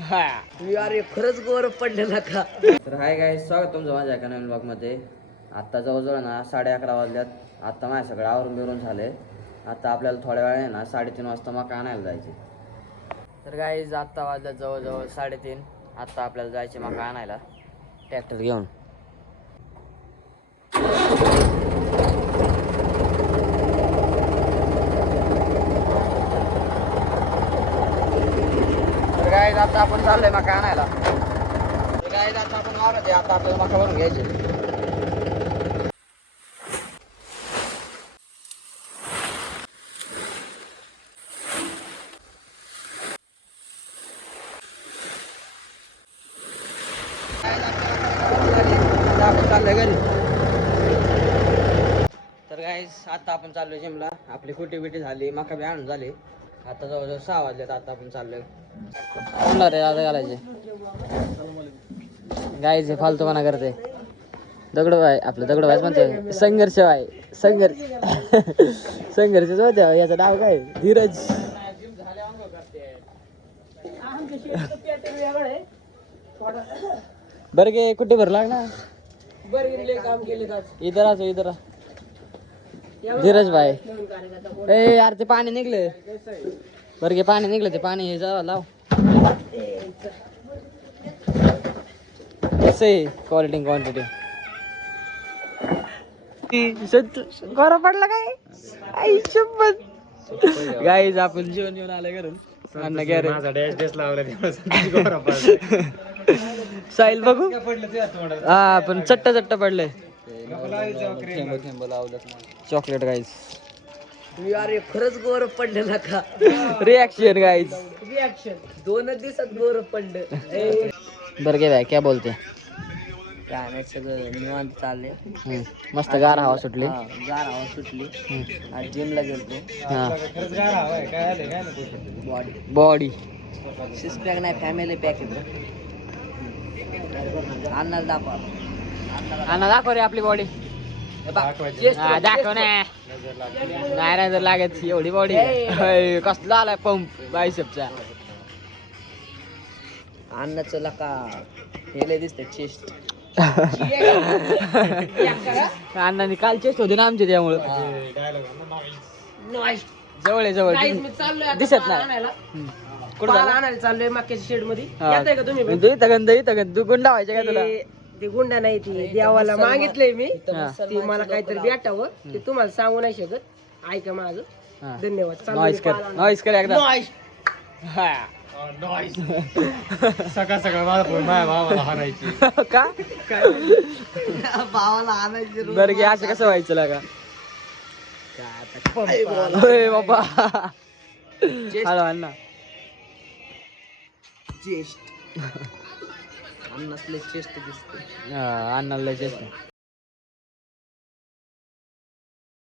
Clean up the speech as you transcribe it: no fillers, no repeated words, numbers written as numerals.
अरे खरंच गोर पडलेला का. तर हाय गाईस, स्वागत तुमचं माझ्या एका नवीन ब्लॉगमध्ये. आत्ता जवळजवळ ना 11:30 वाजल्यात. आत्ता माझ्या सगळं आवरून बिरून झाले. आता आपल्याला थोड्या वेळाने ना 3:30 वाजता मका आणायला जायचे. तर गाईज आत्ता वाजल्यात जवळजवळ 3:30. आत्ता आपल्याला जायचे मका आणायला ट्रॅक्टर घेऊन. तर गाईज आता आपण चाललोय मका आणायला. तर गाईज आता आपण वावरात आता आपल्याला मका भरून घ्यायचे. तर गाईस आता आपण चाललोय जिमला. आपली कुटी बिटी झाली, मका बी आणून झाली. आता जवळजवळ 6 वाजलेत. आता आपण चाललोय कोणला रे आता घालायचे. गाईज हे फालतूपणा करते. दगडूभाई आपलं दगडूभाई म्हणते संघर्ष आहे. संघर्षच होत्या. याचं नाव काय? धीरज. बरं गे कुठे भर लागणार. काम केले इधर आ धीरज भाई. ए यार ते पाणी निघले. बरं गे पाणी निघलं. ते पाणी हे जावं लाव. कसे क्वालिटी क्वांटिटी गोरा पडला काय. आई शपथ. गाईज आपण जेवण जेवण आलं घरून. अन्न घ्या रे. साहिल बघू. हा पण चट्ट पडलंय. Chocolate guys. अरे खरंच गोर पडलेला का. Reaction guys. रिॲक्शन 2 दिवसात गोर पडलं. बरं गे भाई क्या बोलते. काय नाही सगळं निवांत चालले. मस्त गार हवा सुटली. गार हवा सुटली. आज जिमला गेलतो. बॉडी सिक्स पॅक नाही फॅमिली पॅक येतो. अन्नाला दाखवा. अन्ना दाखव रे आपली बॉडी. दाखव ना. नाही जर लागत एवढी बॉडी. कसला आलाय पंप बायसेपचा. अन्नाचं लका हे दिसतंय चेस्ट. अण्णांनी काल चेस्ट होते ना आमचे त्यामुळं. जवळ आहे जवळ दिसत नाही. कुठं आणायला चाललोय मक्याच्या शेड मध्ये. येताय का तुम्ही? तू गुंडा व्हायचे का तुला. ते गुंडा नाही. ती देवाला मागितलंय मी. ती मला काहीतरी भेटावं. ते तुम्हाला सांगू नाही शकत. ऐका माझं. धन्यवाद. नॉइस कर एकदा. सकाळ सकाळ माझ्या भावाला हाणायची. का भावाला आणायची. बरं की असं कसं व्हायचं लागा. बाबा हॅलो अण्णा. चेस्ट. अन्नातले चेस्ट दिसते. अन्नाला चेस्ट.